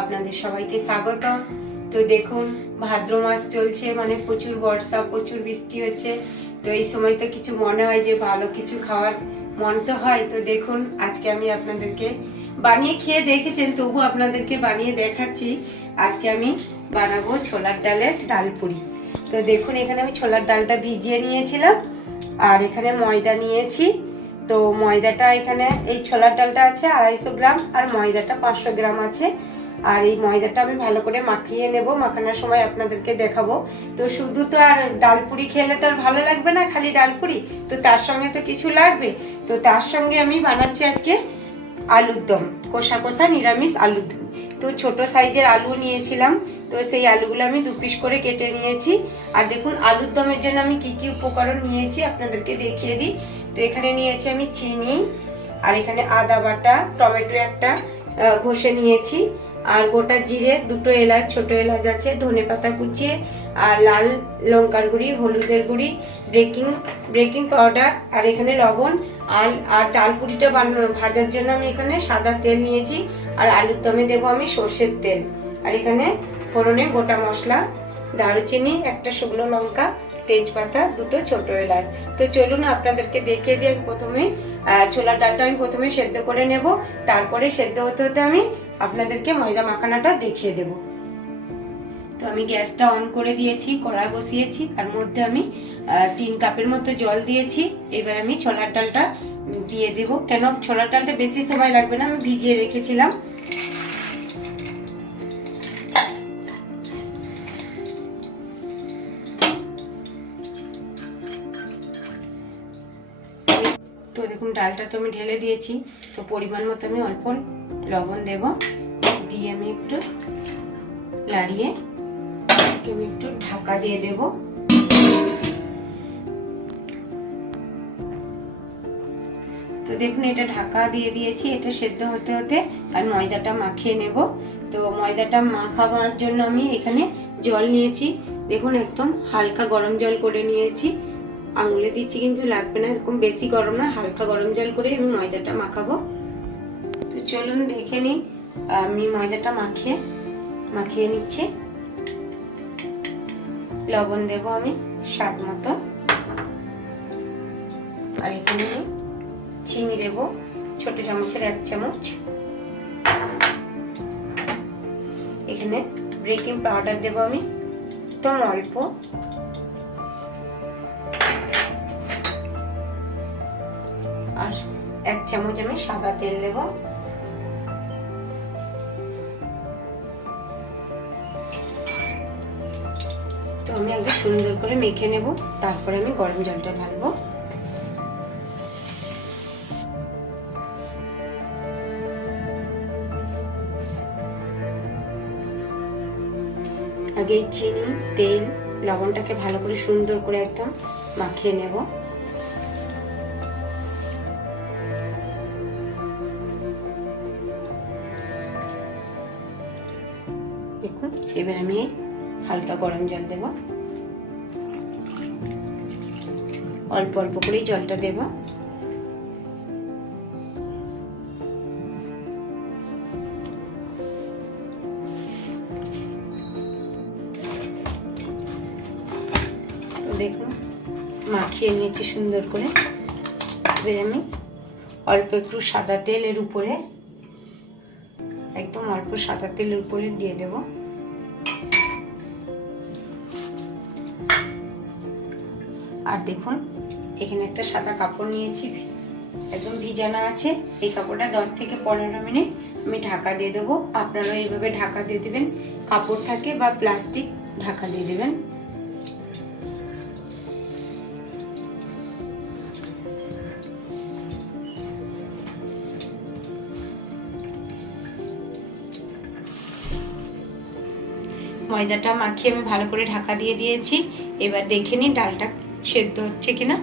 আপনাদের সবাইকে স্বাগতম। তো দেখুন, ভাদ্র মাস চলছে মানে প্রচুর বর্ষা, প্রচুর বৃষ্টি হচ্ছে। তো এই সময় তো কিছু মনে হয় যে ভালো কিছু খাওয়ার মন তো হয়। তো দেখুন, আজকে আমি আপনাদেরকে বানিয়ে খেয়ে দেখেছেন, তবু আপনাদেরকে বানিয়ে দেখাচ্ছি। আজকে আমি বানাবো ছোলার ডালের ডাল পুরি। তো দেখুন, এখানে আমি ছোলার ডালটা ভিজিয়ে নিয়েছিলাম, আর এখানে ময়দা নিয়েছি। তো ময়দাটা এখানে, এই ছোলার ডালটা আছে আড়াইশো গ্রাম, আর ময়দাটা পাঁচশো গ্রাম আছে। আর এই ময়দাটা আমি ভালো করে মাখিয়ে নেব, মাখানোর সময় আপনাদেরকে দেখাবো। তো শুধু তো আর ডালপুরি খেলে তো আর ভালো লাগবে না, খালি ডালপুরি? তো তার সঙ্গে তো কিছু লাগবে? তো তার সঙ্গে আমি বানাচ্ছি আজকে আলুর দম, কষা কষা নিরামিষ আলুর দম। তো ছোট সাইজের আলু নিয়েছিলাম, তো সেই আলুগুলো আমি দু পিস করে কেটে নিয়েছি। আর দেখুন, আলুর দমের জন্য আমি কি কি উপকরণ নিয়েছি আপনাদেরকে দেখিয়ে দিই। তো এখানে নিয়েছি আমি চিনি, আর এখানে আদা বাটা, টমেটো একটা ঘষে নিয়েছি। আর গোটা জিরে, দুটো এলাচ, ছোট এলাচ আছে, ধনে পাতা কুচিয়ে আর লাল লঙ্কার গুঁড়ি, হলুদের গুঁড়ি বেকিং বেকিং পাউডার আর এখানে লবণ আর আর ডাল পুরিটা বানানো ভাজার জন্য আমি এখানে সাদা তেল নিয়েছি আর আলুর দমে দেবো আমি সর্ষের তেল। আর এখানে ফোড়নে গোটা মশলা, দারুচিনি, একটা শুকনো লঙ্কা, তেজপাতা, দুটো ছোট এলাচ। তো চলুন আপনাদেরকে দেখিয়ে দিই, আমি প্রথমে ছোলার ডালটা আমি প্রথমে সেদ্ধ করে নেব। তারপরে সেদ্ধ হতে হতে আমি আপনাদেরকে ময়দা মাখানাটা দেখিয়ে দেব। তো আমি গ্যাসটা অন করে দিয়েছি কড়া বসিয়েছি, তার মধ্যে আমি তিন কাপের মতো জল দিয়েছি। এবার আমি ছোলার ডালটা দিয়ে দেব। কেন? ছোলার ডালটা বেশি সময় লাগবে না, আমি ভিজিয়ে রেখেছিলাম। ডালটা তো আমি ঢেলে দিয়েছি, তো পরিমাণ মতো আমি অল্প লবণ দেব। দিয়ে আমি একটু লাড়িয়ে আমি একটু ঢাকা দিয়ে দেব। তো দেখুন, এটা ঢাকা দিয়ে দিয়েছি, এটা সেদ্ধ হতে হতে আর ময়দাটা মাখিয়ে নেব। তো ময়দাটা মাখাবার জন্য আমি এখানে জল নিয়েছি। দেখুন, একদম হালকা গরম জল করে নিয়েছি। আঙুলে দিচ্ছি কিন্তু লাগবে না, এরকম বেশি গরম না, হালকা গরম জল করে আমি ময়দাটা মাখাবো। তো চলুন দেখে নিই, আমি ময়দাটা মাখিয়ে মাখিয়ে নিচ্ছি। লবণ দেব আমি স্বাদ মতো। আর এখানে চিনি দেব, ছোট চামচের এক চামচ। এখানে বেকিং পাউডার দেব আমি, একদম অল্প। আর এক চামচ আমি সাদা তেল দেব। তো আমি সুন্দর করে মেখে নেব, তারপরে আমি গরম জলটা ঢালবো। আগে চিনি, তেল, লবণটাকে ভালো করে সুন্দর করে একদম মাখিয়ে নেব। দেখুন এবার আমি হালকা গরম জল দেব। অল্প অল্প করেই জলটা দেব। মাখিয়ে নিয়েছি সুন্দর করে। এবার আমি অল্প একটু সাদা তেল এর উপরে, একদম অল্প সাদা তেলের উপরে দিয়ে দেব। আর দেখুন, এখানে একটা সাদা কাপড় নিয়েছি, একদম ভিজানো আছে। এই কাপড়টা দশ থেকে পনেরো মিনিট আমি ঢাকা দিয়ে দেবো। আপনারাও এইভাবে ঢাকা দিয়ে দেবেন। কাপড় থাকে বা প্লাস্টিক, ঢাকা দিয়ে দেবেন। ময়দাটা মাখিয়ে আমি ভালো করে ঢাকা দিয়ে দিয়েছি। এবার দেখে নিই ডালটা সেদ্ধ হচ্ছে কিনা।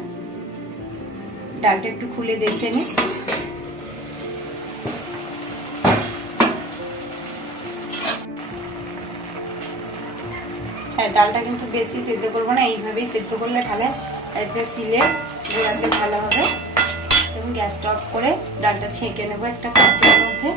ডালটা একটু খুলে দেখে নিই হ্যাঁ ডালটা কিন্তু বেশি সেদ্ধ করব না, এইভাবেই সেদ্ধ করলে তাহলে এতে সিলে গোড়াতে ভালো হবে। এবং গ্যাসটা অফ করে ডালটা ছেঁকে নেব একটা পাত্রের মধ্যে।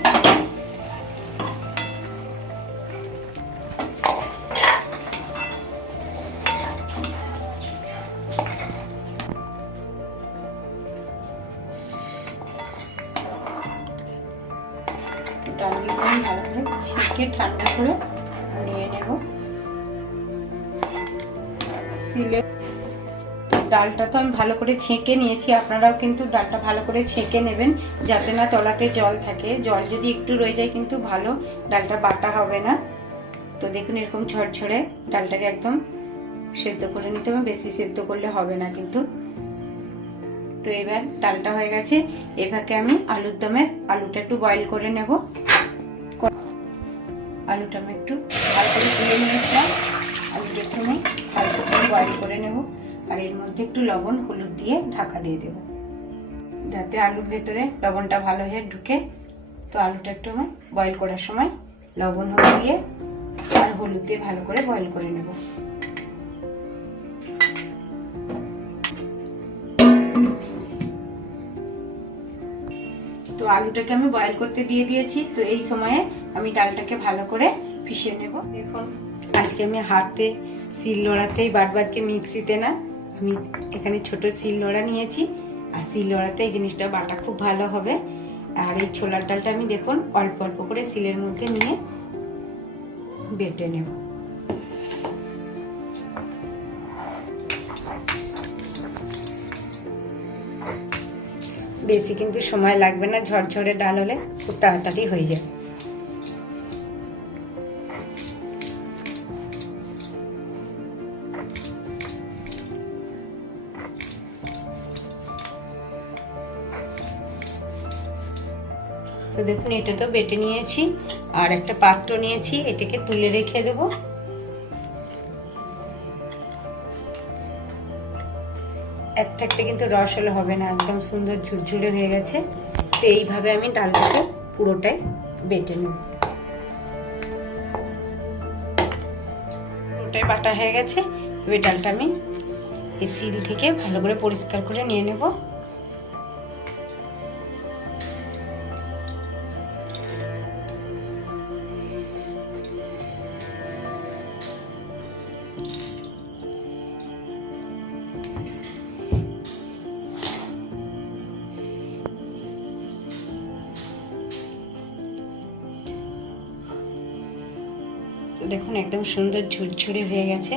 ডালটা তো আমি ভালো করে ছেঁকে নিয়েছি। আপনারাও কিন্তু ডালটা ভালো করে ছেঁকে নেবেন যাতে না তলাতে জল থাকে। জল যদি একটু রয়ে যায় কিন্তু ভালো, ডালটা বাটা হবে না। তো দেখুন এরকম ঝরঝরে ডালটাকে একদম সেদ্ধ করে নিতে হবে। বেশি সেদ্ধ করলে হবে না কিন্তু। তো এবার ডালটা হয়ে গেছে। এভাবে আমি আলুর দমে আলুটা একটু বয়েল করে নেব। আলুটা আমি একটু ভালো করে ধুয়ে নিয়েছিলাম। আলুটা একটু আমি হালকা করে বয়েল করে নেব। আর এর মধ্যে একটু লবণ, হলুদ দিয়ে ঢাকা দিয়ে দেব। যাতে আলুর ভেতরে লবণটা ভালো হয়ে ঢুকে। তো আলুটা একটু আমি বয়েল করার সময় লবণ, হলুদ দিয়ে আর হলুদ দিয়ে ভালো করে বয়েল করে নেব। তো আলুটাকে আমি বয়েল করতে দিয়ে দিয়েছি। তো এই সময়ে আমি ডালটাকে ভালো করে পিষে নেব। দেখুন, আজকে আমি হাতে শিল নোড়াতেই বাটবাদকে মিক্সিতে না আমি এখানে ছোট শিল নোড়া নিয়েছি, আর শিল নোড়াতে এই জিনিসটা বাটা খুব ভালো হবে। আর এই ছোলার ডালটা আমি দেখুন অল্প অল্প করে শিলের মধ্যে নিয়ে বেটে নেব। বেশি কিন্তু সময় লাগবে না, ঝরঝরে ডাল হলে খুব তাড়াতাড়ি হয়ে যাবে। দেখুন, এটা তো বেটে নিয়েছি, আর একটা পাত্র নিয়েছি, এটাকে তুলে রেখে দেব। একটা একটা কিন্তু রস হলে হবে না, একদম সুন্দর ঝুরঝুরে হয়ে গেছে। তো এইভাবে আমি ডালটাকে পুরোটাই বেটে নেব। পুরোটাই বাটা হয়ে গেছে, এবার ডালটা আমি এই সিল থেকে ভালো করে পরিষ্কার করে নিয়ে নেব। একদম সুন্দর ঝুরঝুরে হয়ে গেছে।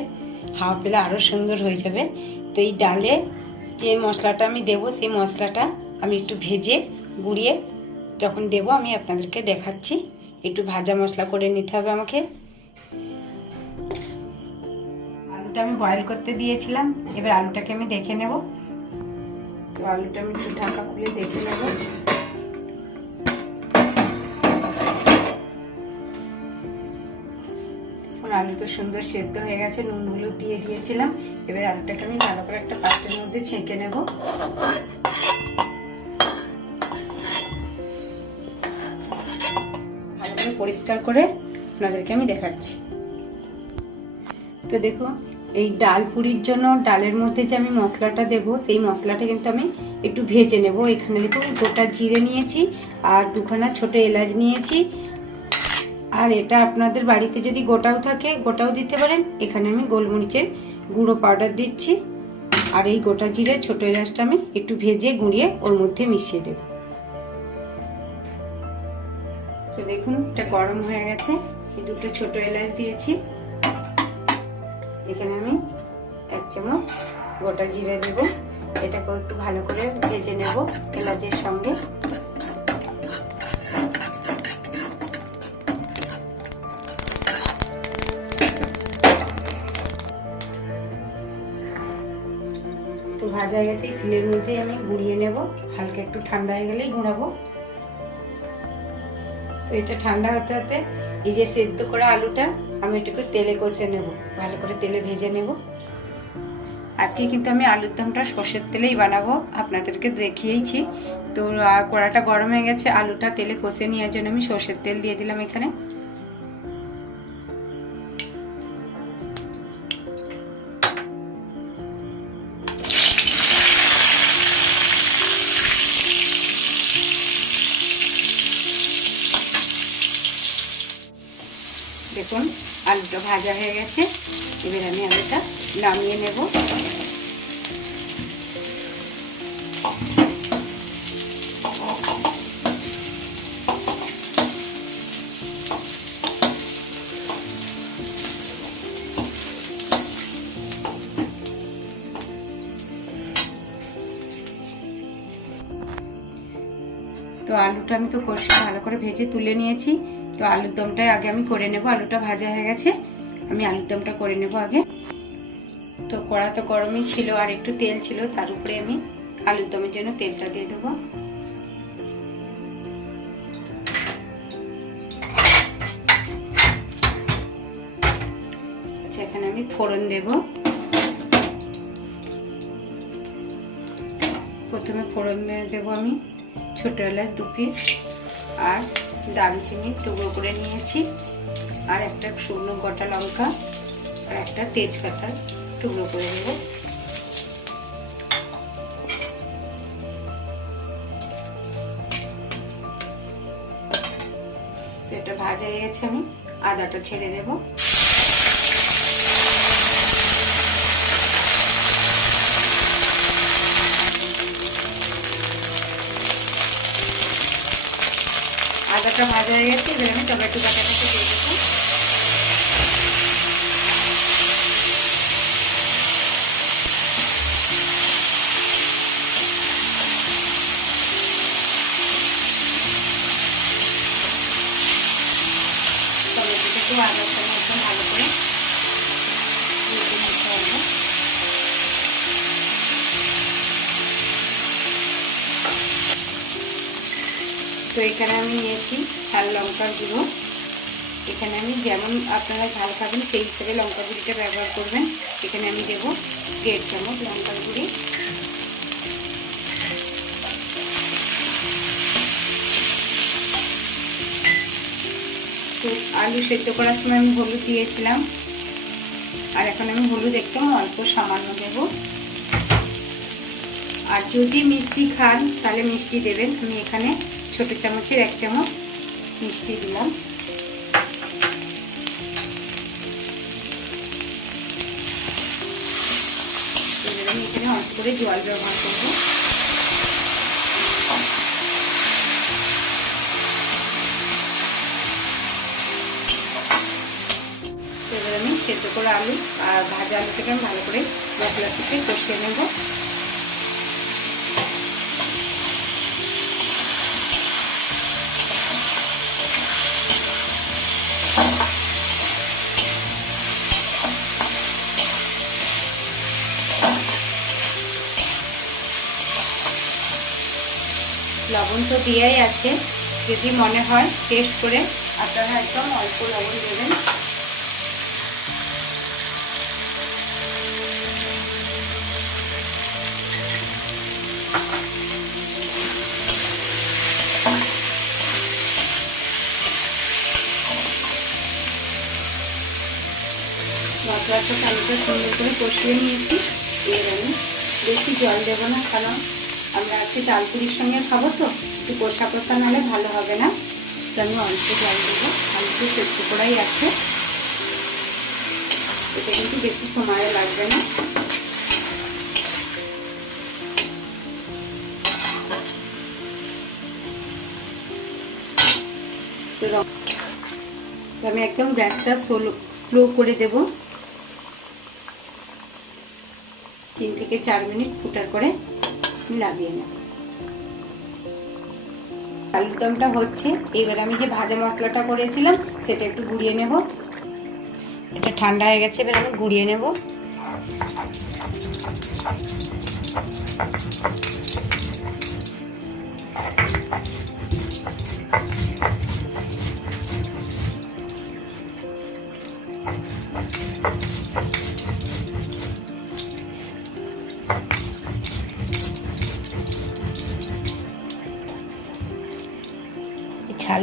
হাওয়া পেলে আরও সুন্দর হয়ে যাবে। তো এই ডালে যে মশলাটা আমি দেবো, সেই মশলাটা আমি একটু ভেজে গুঁড়িয়ে যখন দেবো, আমি আপনাদেরকে দেখাচ্ছি। একটু ভাজা মশলা করে নিতে হবে আমাকে। আলুটা আমি বয়েল করতে দিয়েছিলাম। এবার আলুটাকে আমি দেখে নেব। তো আলুটা আমি একটু ঢাকা খুলে দেখে নেব। আলুটা সুন্দর সেদ্ধ হয়ে গেছে, নুন হলুদ দিয়ে দিয়েছিলাম। এবার আলুটাকে আমি ভালো করে একটা পাত্রের মধ্যে ছেঁকে নেব। ভালো করে পরিষ্কার করে আপনাদেরকে আমি দেখাচ্ছি। তো দেখো, এই ডাল পুরির জন্য ডালের মধ্যে যে আমি মশলাটা দেব, সেই মশলাটা কিন্তু আমি একটু ভেজে নেব। এখানে দেখো গোটা জিরে নিয়েছি আর দুখানা ছোট এলাচ নিয়েছি। আর এটা আপনাদের বাড়িতে যদি গোটাও থাকে, গোটাও দিতে পারেন। এখানে আমি গোলমরিচের গুঁড়ো পাউডার দিচ্ছি। আর এই গোটা জিরে ছোটো এলাচটা আমি একটু ভেজে গুঁড়িয়ে ওর মধ্যে মিশিয়ে দেব। তো দেখুন, এটা গরম হয়ে গেছে। এই দুটো ছোট এলাচ দিয়েছি। এখানে আমি এক চামচ গোটা জিরে দেব। এটাকেও একটু ভালো করে ভেজে নেব এলাচের সঙ্গে। ভাজা হয়ে গেছে সিলের মধ্যেই আমি গুঁড়িয়ে নেব। হালকা একটু ঠান্ডা হয়ে গেলেই গুঁড়াবো। তো এটা ঠান্ডা হতে হতে এই যে সেদ্ধ করা আলুটা, আমি এটাকে তেলে কষে নেব। ভালো করে তেলে ভেজে নেব। আজকে কিন্তু আমি আলুর দমটা সর্ষের তেলেই বানাবো, আপনাদেরকে দেখিয়েছি। তো কড়াটা গরম হয়ে গেছে, আলুটা তেলে কষে নেওয়ার জন্য আমি সর্ষের তেল দিয়ে দিলাম এখানে। ভাজা হয়ে গেছে। এবার আমি আলুটা নামিয়ে নেব। তো আলুটা আমি তো কষে ভালো করে ভেজে তুলে নিয়েছি। তো আলুর দমটাই আগে আমি করে নেব। আলুটা ভাজা হয়ে গেছে। আমি আলুর দমটা করে নেব আগে। তো কড়া তো গরমই ছিল আর একটু তেল ছিল, তার উপরে আমি আলুর দমের জন্য তেলটা দিয়ে দেবো। আচ্ছা এখানে আমি ফোড়ন দেব। প্রথমে ফোড়ন দেবো আমি ছোটো এলাচ দু পিস আর দারুচিনি টুকরো করে নিয়েছি। আর একটা শুকনো গোটা লঙ্কা আর একটা তেজপাতা টুকরো করে দেব এটা ভাজা হয়ে গেছে, আমি আদাটা ছেড়ে দেব। আদাটা ভাজা হয়ে গেছে এবার আমি টমেটো বাটাটাকে দিয়ে দেবো এখানে আমি নিয়েছি ঝাল লঙ্কার গুঁড়ো। এখানে আমি যেমন আপনারা ঝাল খাবেন, সেই হিসেবে লঙ্কা গুঁড়িটা ব্যবহার করবেন। এখানে আমি দেবো দেড় চামচ লঙ্কার গুঁড়ি। আলু সেদ্ধ করার সময় আমি হলুদ দিয়েছিলাম। আর এখন আমি হলুদ একদম অল্প সামান্য দেব। আর যদি মিষ্টি খান, তাহলে মিষ্টি দেবেন। আমি এখানে ছোট চামচের এক চামচ মিষ্টি দিলাম। আমি এখানে অল্প করে জল ব্যবহার করব। আমি সেদ্ধ করে আলু আর ভাজা আলু থেকে ভালো করে মশলা থেকে কষিয়ে নেব। লবণ তো দিয়েই আছে। যদি মনে হয় টেস্ট করে আপনারা একদম অল্প লবণ দেবেন। মশলাটা আলুটা সুন্দর করে কষিয়ে নিয়েছি। এবার আমি বেশি জল দেবো না, কারণ আমরা আজকে ডাল পুরির সঙ্গে খাব তো, একটু কষা কষা নাহলে ভালো হবে না। তো আমি অল্প জল দেবো আলুতে সেদ্ধ করাই আছে। এটা কিন্তু বেশি সময় লাগবে না। আমি একদম গ্যাসটা স্লো করে দেব। তিন থেকে চার মিনিট ফুটার করে লাগিয়ে নেব। আলুর দমটা হচ্ছে, এবার আমি যে ভাজা মশলাটা করেছিলাম, সেটা একটু গুঁড়িয়ে নেব। এটা ঠান্ডা হয়ে গেছে, এবার আমি গুঁড়িয়ে নেব।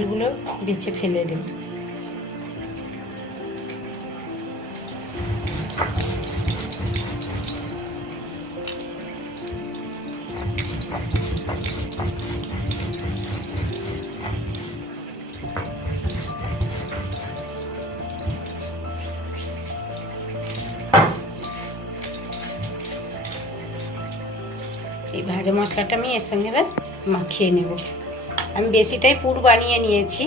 ডালগুলো বেছে ফেলে দেব। এই ভাজা মশলাটা আমি এর সঙ্গে এবার মাখিয়ে নেব। আমি বেশিটাই পুর বানিয়ে নিয়েছি।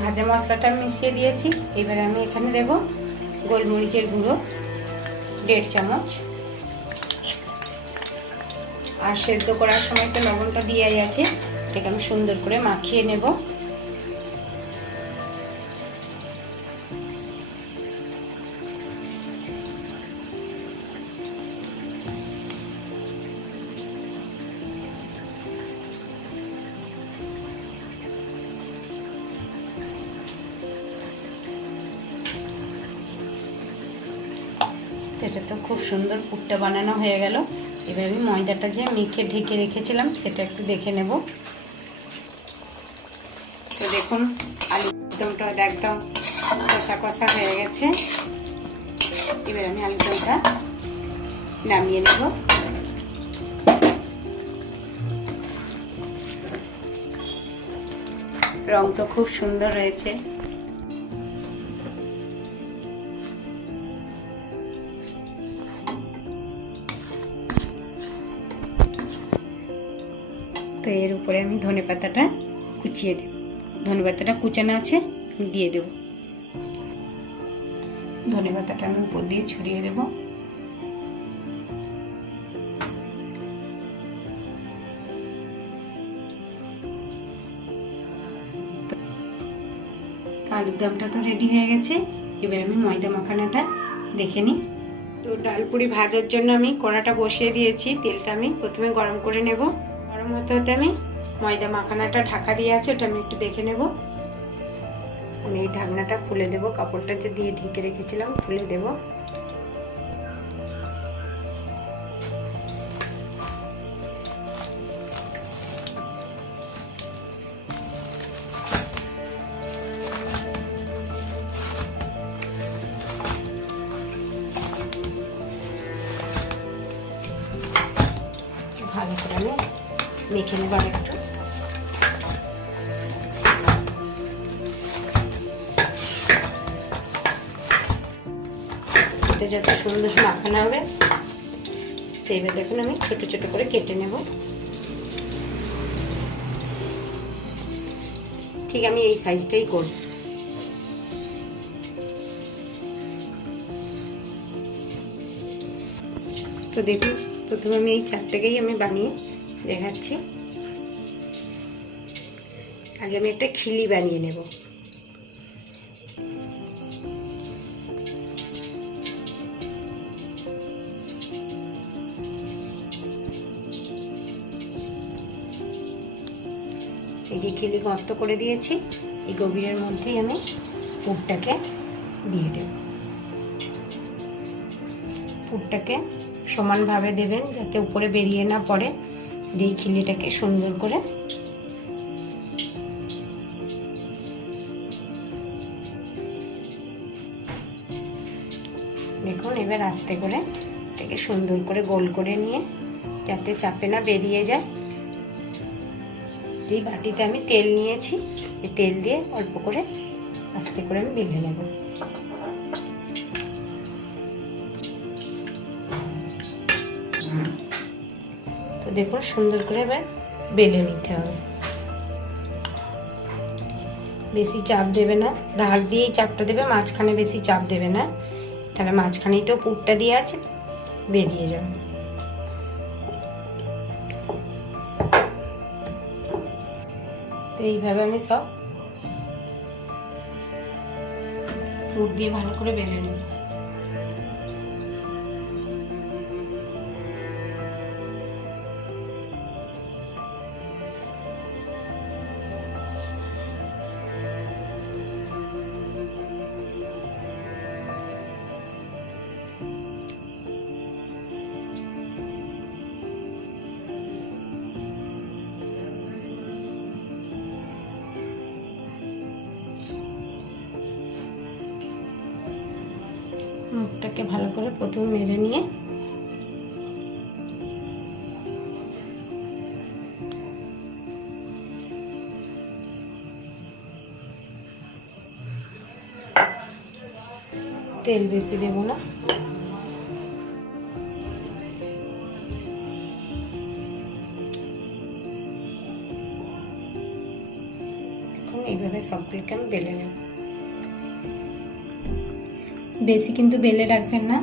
ভাজা মশলাটা মিশিয়ে দিয়েছি। এবার আমি এখানে দেব গোলমরিচের গুঁড়ো, দেড় চামচ। আর সেদ্ধ করার সময় তো লবণটা দিয়েই আছে। এটাকে আমি সুন্দর করে মাখিয়ে নেব। এটা তো খুব সুন্দর পুরটা বানানো হয়ে গেল। এবার আমি ময়দাটা যে মেখে ঢেকে রেখেছিলাম, সেটা একটু দেখে নেব। তো দেখুন, আলু দমটা একদম কষা কষা হয়ে গেছে। এবার আমি আলু দমটা নামিয়ে নেব। রং তো খুব সুন্দর রয়েছে তো এর উপরে আমি ধনে পাতাটা কুচিয়ে দেব। ধনে পাতাটা কুচানো আছে দিয়ে দেব। ধনে পাতাটা আমি উপর দিয়ে ছড়িয়ে দেব। আলুর দমটা তো রেডি হয়ে গেছে, এবার আমি ময়দা মাখানাটা দেখে নিই। তো ডালপুরি ভাজার জন্য আমি কড়াটা বসিয়ে দিয়েছি, তেলটা আমি প্রথমে গরম করে নেব। গরম হতে হতে আমি ময়দা মাখানাটা ঢাকা দিয়ে আছে, ওটা আমি একটু দেখে নেব। আমি এই ঢাকনাটা খুলে দেব, কাপড়টা যে দিয়ে ঢেকে রেখেছিলাম, খুলে দেব। মেখে নেব আর একটু যত সুন্দর মাখানো হবে তো এবার দেখুন আমি ছোট ছোট করে কেটে নেব। ঠিক আমি এই সাইজটাই করব তো দেখুন, প্রথমে আমি এই চারটাকেই আমি বানিয়ে দেখাচ্ছি। আগে আমি একটা খিলি বানিয়ে নেব। এই যে খিলি গর্ত করে দিয়েছি, এই গভীরের মধ্যেই আমি পুরটাকে দিয়ে দেব। পুরটাকে সমানভাবে দেবেন যাতে উপরে বেরিয়ে না পড়ে। দিয়ে খিলিটাকে সুন্দর করে দেখুন, এবার আস্তে করে এটাকে সুন্দর করে গোল করে নিয়ে যাতে চাপে না বেরিয়ে যায়। এই বাটিতে আমি তেল নিয়েছি। তেল দিয়ে অল্প করে আস্তে করে আমি বেঁধে নেব। দেখুন সুন্দর করে এবার বেলে নিতে হবে। বেশি চাপ দেবে না। ধার দিয়েই চাপটা দেবে, মাঝখানে বেশি চাপ দেবে না। তাহলে মাঝখানেই তো পুরটা দিয়ে আছে, বেরিয়ে যাবে। তো এইভাবে আমি সব পুর দিয়ে ভালো করে বেলে নেব। মুখটাকে ভালো করে প্রথমে মেরে নিয়ে তেল বেশি দেবো না। এইভাবে সবগুলোকে আমি বেলে নেব। বেশি কিন্তু বেলে রাখবেন না।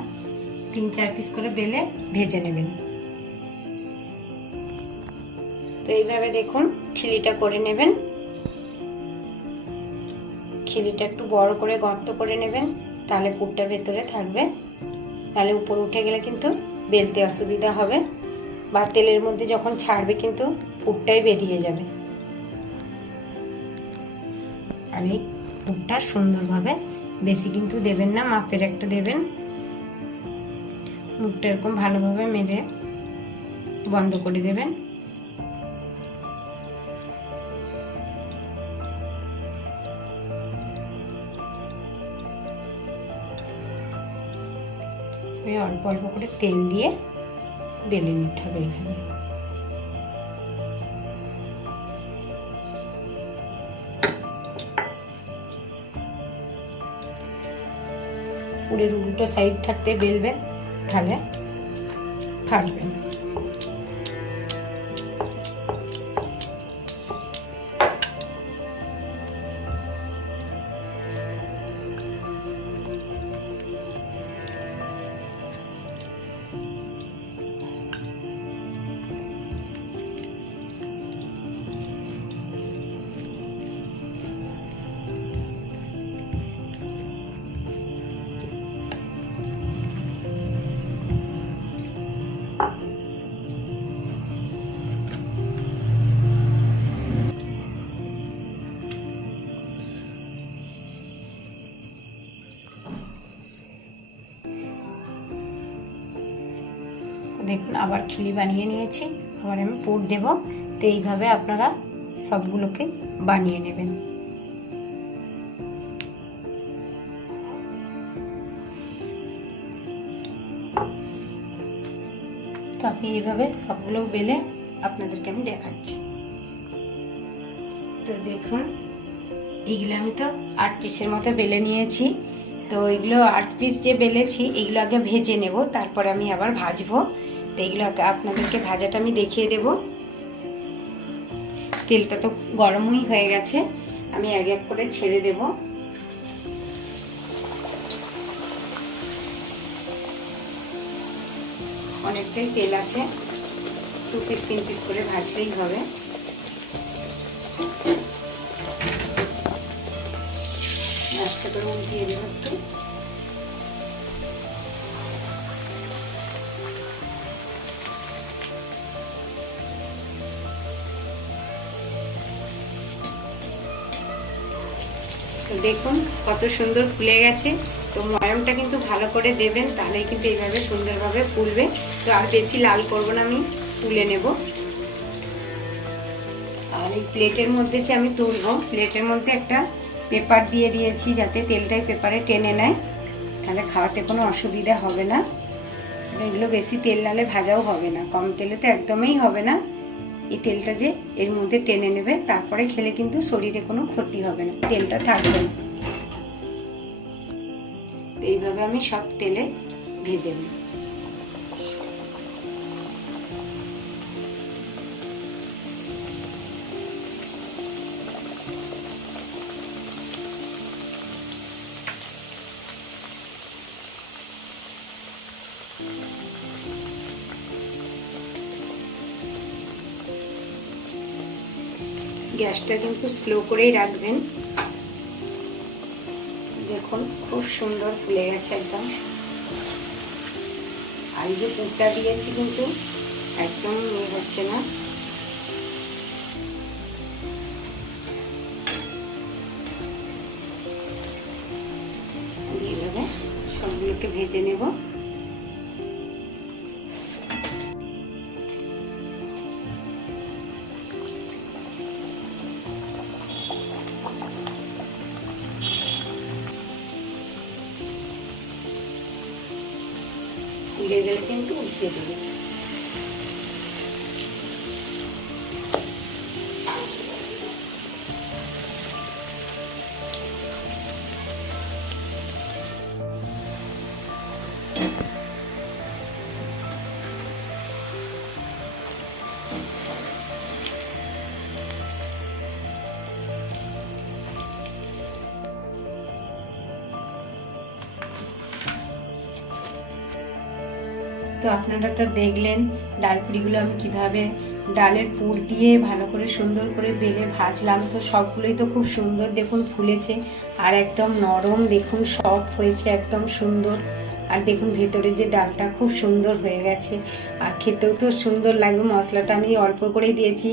তিন, চার পিস করে বেলে ভেজে নেবেন। তো এইভাবে দেখুন, খিলিটা করে নেবেন। খিলিটা একটু বড় করে গর্ত করে নেবেন, তাহলে পুরটা ভেতরে থাকবে। তাহলে উপর উঠে গেলে কিন্তু বেলতে অসুবিধা হবে বা তেলের মধ্যে যখন ছাড়বে কিন্তু পুরটাই বেরিয়ে যাবে। আর এই পুরটা সুন্দরভাবে বেশি কিন্তু দেবেন না, মাপের একটা দেবেন। মুখটা এরকম ভালোভাবে মেরে বন্ধ করে দেবেন। অল্প অল্প করে তেল দিয়ে বেলে নিতে হবে এইভাবে পুরের রুলটা সাইড থাকতে বেলবেন তাহলে ফাটবে। দেখুন, আবার খিলি বানিয়ে নিয়েছি। আবার আমি পুর দেব। তো এইভাবে আপনারা সবগুলোকে বানিয়ে নেবেন। তো আপনি এইভাবে সবগুলো বেলে আপনাদেরকে আমি দেখাচ্ছি। তো দেখুন, এইগুলো আমি তো আট পিসের মতো বেলে নিয়েছি। তো এগুলো আট পিস যে বেলেছি এগুলো আগে ভেজে নেব। তারপরে আমি আবার ভাজবো। তো এইগুলো আপনাদেরকে ভাজাটা আমি দেখিয়ে দেব। তেলটা তো গরমই হয়ে গেছে, আমি এক এক করে ছেড়ে দেব। অনেকটাই তেল আছে, দু পিস তিন পিস করে ভাজলেই হবে। আস্তে করে উল্টিয়ে দেবো। দেখুন, কত সুন্দর ফুলে গেছে। তো ময়মটা কিন্তু ভালো করে দেবেন তাহলে কিন্তু এইভাবে সুন্দরভাবে ফুলবে। তো আর বেশি লাল করব না আমি, তুলে নেব। আর এই প্লেটের মধ্যে যে আমি তুলবো, প্লেটের মধ্যে একটা পেপার দিয়ে দিয়েছি, যাতে তেলটাই পেপারে টেনে নেয়। তাহলে খাওয়াতে কোনো অসুবিধা হবে না। এগুলো বেশি তেল নালে ভাজাও হবে না, কম তেলে তো একদমই হবে না। এই তেলটা যে এর মধ্যে টেনে নেবে, তারপরে খেলে কিন্তু শরীরে কোনো ক্ষতি হবে না। তেলটা থাকবে না। এইভাবে আমি সব তেলে ভেজে নিই। গ্যাসটা কিন্তু স্লো করেই রাখবেন। দেখুন, খুব সুন্দর ফুলে গেছে একদম। আর যে পুরটা দিয়েছি কিন্তু একদম ইয়ে হচ্ছে না। এইভাবে সবগুলোকে ভেজে নেব। তো আপনারা তো দেখলেন ডাল পুরিগুলো আমি কীভাবে ডালের পুর দিয়ে ভালো করে সুন্দর করে বেলে ভাজলাম। তো সবগুলোই তো খুব সুন্দর দেখুন ফুলেছে আর একদম নরম দেখুন সফট হয়েছে একদম সুন্দর। আর দেখুন ভেতরে যে ডালটা খুব সুন্দর হয়ে গেছে। আর খেতেও তো সুন্দর লাগবে, মশলাটা আমি অল্প করেই দিয়েছি।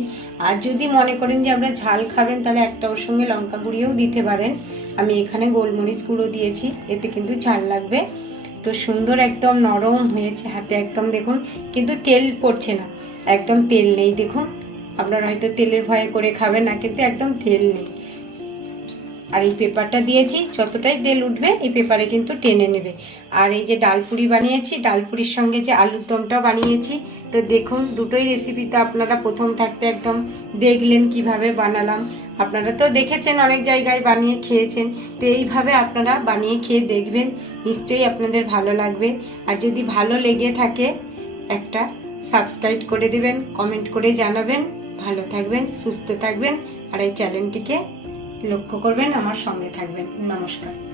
আর যদি মনে করেন যে আপনারা ঝাল খাবেন, তাহলে একটা ওর সঙ্গে লঙ্কা গুঁড়িয়েও দিতে পারেন। আমি এখানে গোলমরিচ গুঁড়ো দিয়েছি, এতে কিন্তু ঝাল লাগবে। তো সুন্দর একদম নরম হয়েছে হাতে একদম দেখুন, কিন্তু তেল পড়ছে না। একদম তেল নেই, দেখুন। আপনারা হয়তো তেলের ভয়ে করে খাবেন না, কিন্তু একদম তেল নেই। আর এই পেপারটা দিয়েছি, যতটাই তেল উঠবে, এই পেপারে কিন্তু টেনে নেবে। আর এই যে ডালপুরি বানিয়েছি ডালপুরির সঙ্গে যে আলুর দমটাও বানিয়েছি, তো দেখুন, দুটোই রেসিপি তো আপনারা প্রথম থাকতে একদম দেখলেন কীভাবে বানালাম। আপনারা তো দেখেছেন অনেক জায়গায় বানিয়ে খেয়েছেন, তো এইভাবে আপনারা বানিয়ে খেয়ে দেখবেন, নিশ্চয়ই আপনাদের ভালো লাগবে। আর যদি ভালো লেগে থাকে, একটা সাবস্ক্রাইব করে দেবেন কমেন্ট করে জানাবেন। ভালো থাকবেন, সুস্থ থাকবেন, আর এই চ্যানেলটিকে লক্ষ্য করবেন আমার সঙ্গে থাকবেন। নমস্কার।